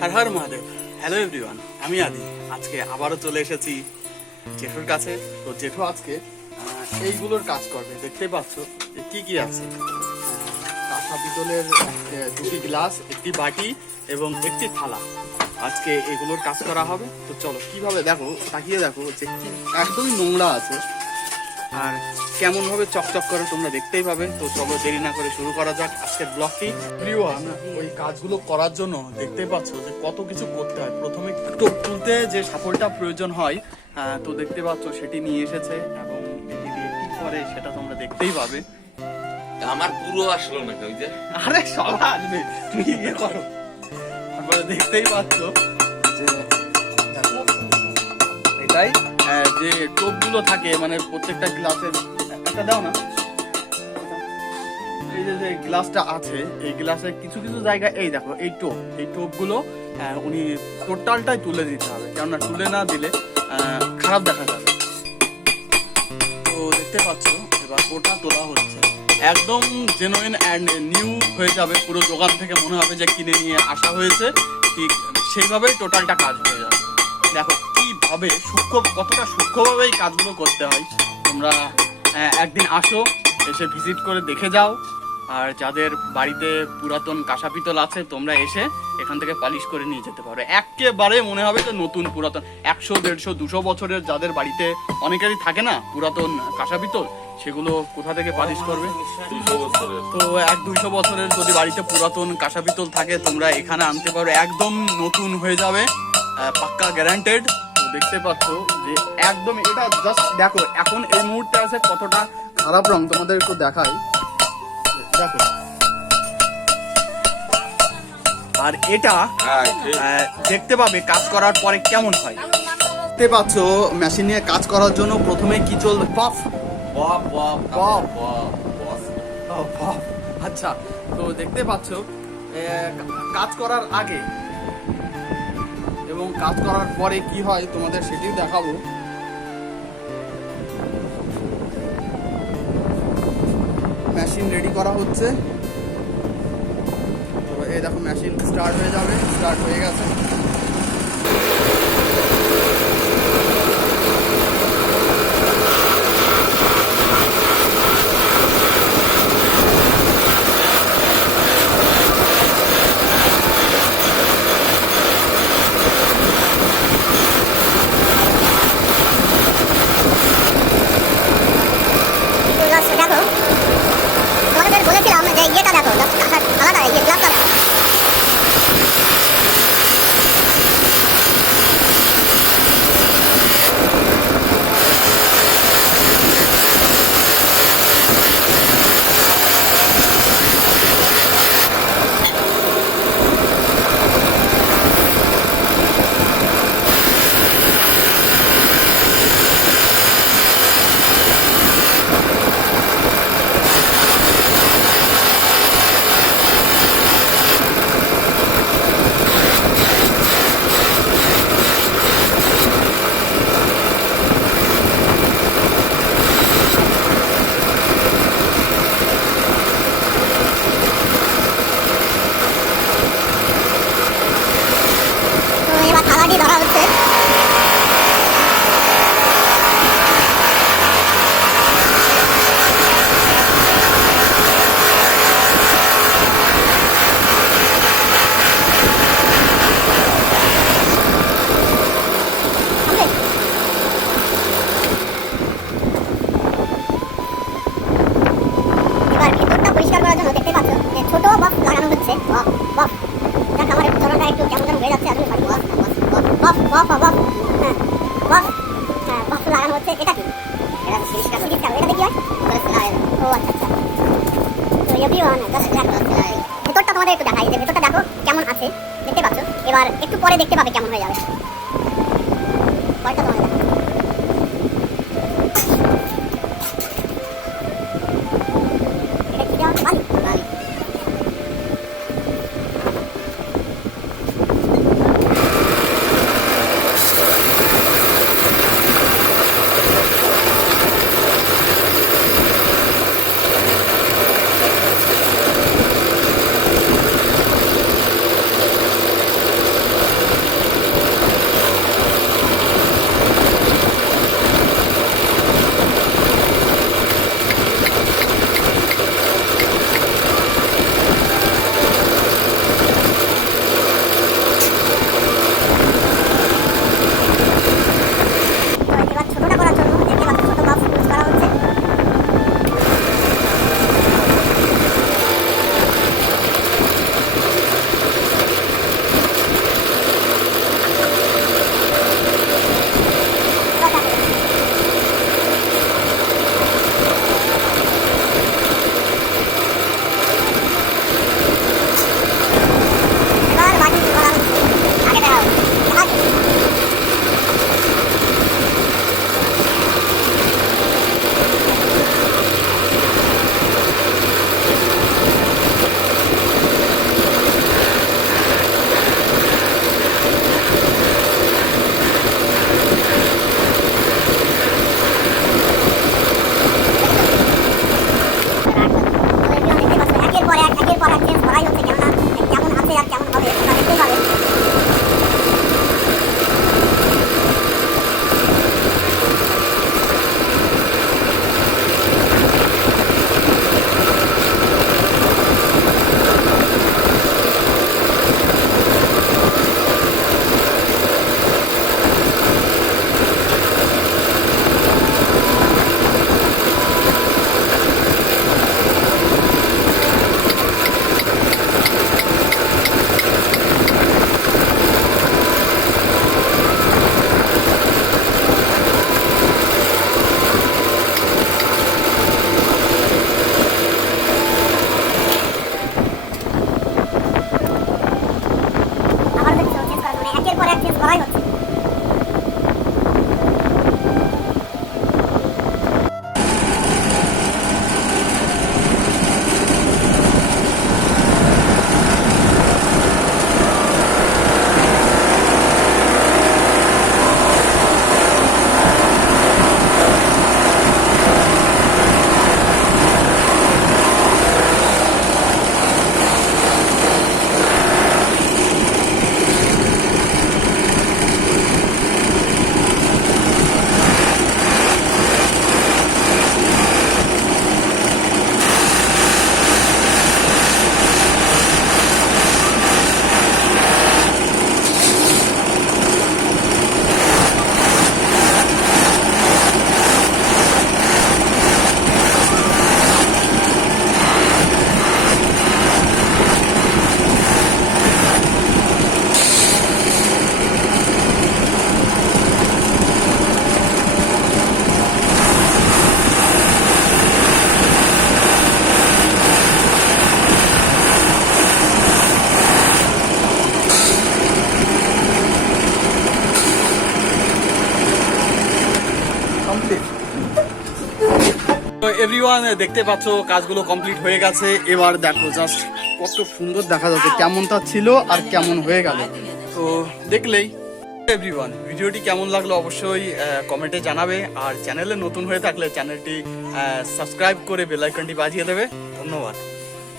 হর Har Mahadev. Hello everyone আমি আদি। আজকে আবারও চলে এসেছি জেঠুর কাছে। তো জেঠু আজকে এইগুলোর কাজ করবে। দেখতে পাচ্ছ কি কি আছে। কাঁসা পিতলের দুটি গ্লাস, একটি বাটি এবং একটি থালা। আজকে এগুলোর কাজ করা হবে। তো চলো, কীভাবে দেখো, তাকিয়ে দেখো যে একদমই নোংরা আছে। আর কেমন ভাবে চকচক করে তোমরা দেখতেই পাবে। তো চলো দেরি না করে শুরু করা যাক আজকের ব্লগটি। প্রিয় আমরা ওই কাজগুলো করার জন্য দেখতেই পাচ্ছ যে কত কিছু করতে হয়। প্রথমে টোপ তুলতে যে সাপোর্টটা প্রয়োজন হয় তো দেখতে পাচ্ছ সেটি নিয়ে এসেছে এবং এটি দিয়ে কি করে সেটা তোমরা দেখতেই পাবে। আমার পুরো আসলো না ওই যে? আরে সব আসবে। তুমি ইয়ে করো? তারপরে দেখতেই পাচ্ছ যে এটাই যে টোপগুলো থাকে মানে প্রত্যেকটা গ্লাসের, একটা দাও না। এই যে গ্লাসটা আছে, এই গ্লাসের কিছু কিছু জায়গায় এই দেখো, এই টোপ। এই টোপগুলো উনি টোটালটাই তুলে দিতে হবে। কেননা তুলে না দিলে খারাপ দেখা যাবে। তো দেখতে পাচ্ছ, এবার ওটা তোলা হচ্ছে। একদম জেনুইন অ্যান্ড নিউ হয়ে যাবে। পুরো দোকান থেকে মনে হবে যে কিনে নিয়ে আসা হয়েছে। ঠিক সেইভাবেই টোটালটা কাজ হয়ে যাবে। দেখো কীভাবে সূক্ষ্ম কতটা সূক্ষ্মভাবে এই কাজগুলো করতে হয় তোমরা একদিন আসো এসে ভিজিট করে দেখে যাও। আর যাদের বাড়িতে পুরাতন কাঁসা পিতল আছে তোমরা এসে এখান থেকে পালিশ করে নিয়ে যেতে পারো। একেবারে মনে হবে যে নতুন পুরাতন। একশো দেড়শো দুশো বছরের যাদের বাড়িতে অনেকেরই থাকে না পুরাতন কাঁসা পিতল সেগুলো কোথা থেকে পালিশ করবে? তো এক দুইশো বছরের যদি বাড়িতে পুরাতন কাঁসা পিতল থাকে তোমরা এখানে আনতে পারো। একদম নতুন হয়ে যাবে পাক্কা গ্যারান্টেড দেখতে পাচ্ছ যে একদম এটা জাস্ট দেখো এখন এই মুহূর্তে আছে কতটা খারাপ রং তোমাদের একটু দেখাই। দেখো। আর এটা হ্যাঁ দেখতে পাবে কাজ করার পরে কেমন হয়। দেখতে পাচ্ছ মেশিন নিয়ে কাজ করার জন্য প্রথমে কি চলবে? পফ। আচ্ছা তো দেখতে পাচ্ছ কাজ করার আগে এবং কাজ করার পরে কি হয় তোমাদের সেটিও দেখাবো। মেশিন রেডি করা হচ্ছে। তো এই দেখো মেশিন স্টার্ট হয়ে যাবে স্টার্ট হয়ে গেছে। আচ্ছা আচ্ছা। একটু কেমন আছে, দেখতে পাচ্ছ? এবার একটু পরে দেখতে পাবে কেমন হয়ে যাবে। এভরিওয়ান দেখতে পাচ্ছ, কাজগুলো কমপ্লিট হয়ে গেছে। এবার দেখো জাস্ট কত সুন্দর দেখা যাচ্ছে, কেমনটা ছিল আর কেমন হয়ে গেল। তো দেখলেই এভরিওয়ান ভিডিওটি কেমন লাগল অবশ্যই কমেন্টে জানাবে। আর চ্যানেলে নতুন হয়ে থাকলে চ্যানেলটি সাবস্ক্রাইব করে বেলাইকনটি বাজিয়ে দেবে। ধন্যবাদ।